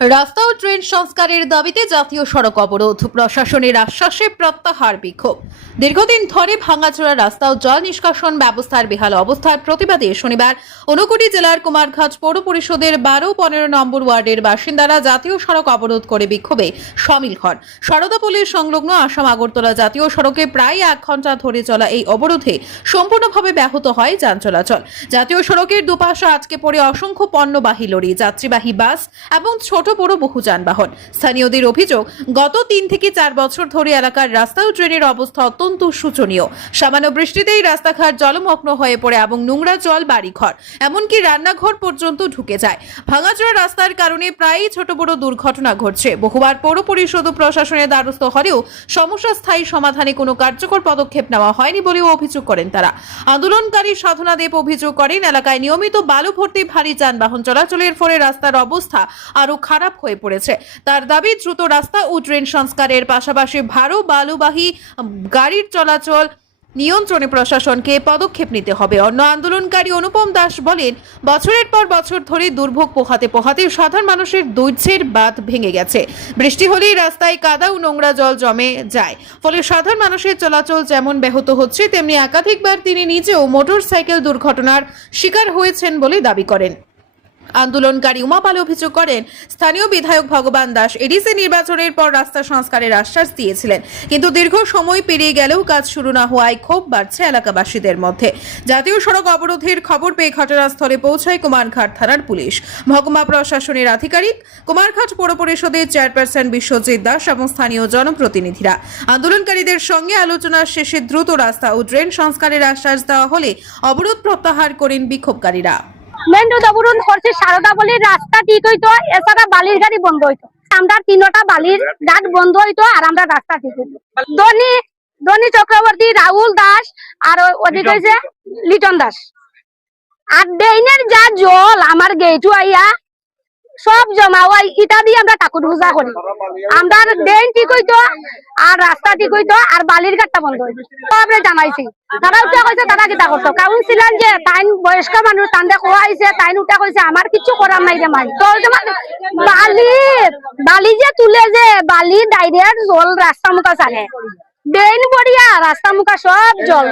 রাস্তা ও ট্রেন সংস্কারের দাবিতে জাতীয় সড়ক অবরোধ, প্রশাসনের আশ্বাসে প্রত্যাহার বিক্ষোভ। দীর্ঘদিন ধরে ভাঙাচোরা রাস্তা ও জল নিষ্কাশন ব্যবস্থার বেহাল অবস্থার প্রতিবাদে শনিবার ঊনকোটি জেলার কুমারঘাট পৌর পরিষদের 12-15 নম্বর ওয়ার্ডের বাসিন্দারা জাতীয় সড়ক অবরোধ করে বিক্ষোভে সামিল হন। সারদাপল্লীর সংলগ্ন আসাম আগরতলা জাতীয় সড়কে প্রায় 1 ঘন্টা ধরে চলা এই অবরোধে সম্পূর্ণভাবে ব্যাহত হয় যান চলাচল। জাতীয় সড়কের দুপাশে আটকে পড়ে অসংখ্য পণ্যবাহী লরি, যাত্রীবাহী বাস এবং ছোট বড় বহু যানবাহন। স্থানীয়দের অভিযোগ, গত 3 থেকে 4 বছর ধরে এলাকার রাস্তা ও ট্রেনের অবস্থা অত্যন্ত শোচনীয়। সামান্য বৃষ্টিতেই রাস্তাঘাট জলমগ্ন হয়ে পড়ে এবং নোংরা জল বাড়িঘর, এমনকি রান্নাঘর পর্যন্ত ঢুকে যায়। ভাঙাচোরা রাস্তার কারণে প্রায়ই ছোট বড় দুর্ঘটনা ঘটছে। বহুবার পৌর পরিষদ ও প্রশাসনের দ্বারস্থ হলেও সমস্যা স্থায়ী সমাধানে কোনো কার্যকর পদক্ষেপ নেওয়া হয়নি বলেও অভিযোগ করেন তারা। আন্দোলনকারী সাধনা দেব অভিযোগ করেন, এলাকায় নিয়মিত বালু ভর্তি ভারী যানবাহন চলাচলের ফলে রাস্তার অবস্থা আরো খারাপ হয়ে পড়েছে। তার দাবি, দ্রুত রাস্তা ও ট্রেন সংস্কারের পাশাপাশি ভারী বালুবাহী গাড়ির চলাচল নিয়ন্ত্রণে প্রশাসনকে পদক্ষেপ নিতে হবে। অন্য আন্দোলনকারী অনুপম দাস বলেন, বছরের পর বছর ধরে দুর্ভোগ পোহাতে পোহাতে সাধারণ মানুষের ধৈর্যের বাঁধ ভেঙে গেছে। বৃষ্টি হলেই রাস্তায় কাদা ও নোংরা জল জমে যায়, ফলে সাধারণ মানুষের চলাচল যেমন ব্যাহত হচ্ছে, তেমনি একাধিকবার তিনি নিজেও মোটরসাইকেল দুর্ঘটনার শিকার হয়েছেন বলে দাবি করেন। আন্দোলনকারী উমাপাল অভিযোগ করেন, স্থানীয় বিধায়ক ভগবান দাস এডিসি নির্বাচনের পর রাস্তা সংস্কারের আশ্বাস দিয়েছিলেন, কিন্তু দীর্ঘ সময় পেরিয়ে গেলেও কাজ শুরু না হওয়ায় ক্ষোভ বাড়ছে এলাকাবাসীদের মধ্যে। জাতীয় সড়ক অবরোধের খবর পেয়ে ঘটনাস্থলে পৌঁছায় কুমারঘাট থানার পুলিশ, মহকুমা প্রশাসনের আধিকারিক, কুমারঘাট পৌর পরিষদের চেয়ারপারসন বিশ্বজিৎ দাস এবং স্থানীয় জনপ্রতিনিধিরা। আন্দোলনকারীদের সঙ্গে আলোচনার শেষে দ্রুত রাস্তা ও ট্রেন সংস্কারের আশ্বাস দেওয়া হলে অবরোধ প্রত্যাহার করেন বিক্ষোভকারীরা। মেন রোড অবরোধ করছে, সারদাপল্লীর রাস্তা ঠিক হইতো, এছাড়া বালির গাড়ি বন্ধ হইতো। আমরা 3টা বালির ঘাট বন্ধ হইতো আর আমরা রাস্তা ঠিক হইতো। ধনী চক্রবর্তী, রাহুল দাস আর ওদিকে হয়েছে লিটন দাস। আর ডেইনের যা জল আমার গেটু আইয়া সব জমা হয়, ইটা দিয়ে আমরা ঠাকুর পূজা করি। আমরা ড্রেন ঠিক হইতো আর রাস্তা ঠিক হইতো আর বালির ঘাটটা বন্ধ হইতো। আমরা জানাইছি, তারা উঠা কইছে তারা কিতা করতো। কাউন্সিলর যে তাইন বয়স্ক মানুষ, তান্ডে কোয়া হয়েছে, তাইন উঠা কইছে আমার কিছু করার নাই রে মাই। তো বালি যে তুলে, যে বালি ডাইরেক্ট জল রাস্তা মুখা চালে, ড্রেন বড়িয়া রাস্তা মুখা সব জল।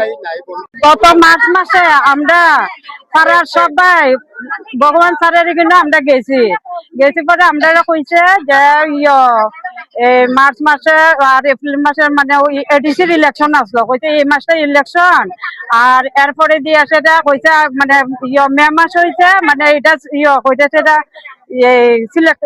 গত মার্চ মাসে আমরা পাড়ার সবাই ভগবান স্যারের এখানে আমরা গেছি পরে আমরা কইছে যে মার্চ মাসে আর এপ্রিল মাসে মানে ওই এডিসির ইলেকশন আসলো, কইছে এই মাসে ইলেকশন আর এরপরে দিয়ে সেটা কইছে মানে মে মাস হয়েছে, মানে এটা কইছে সেটা সিলেক্ট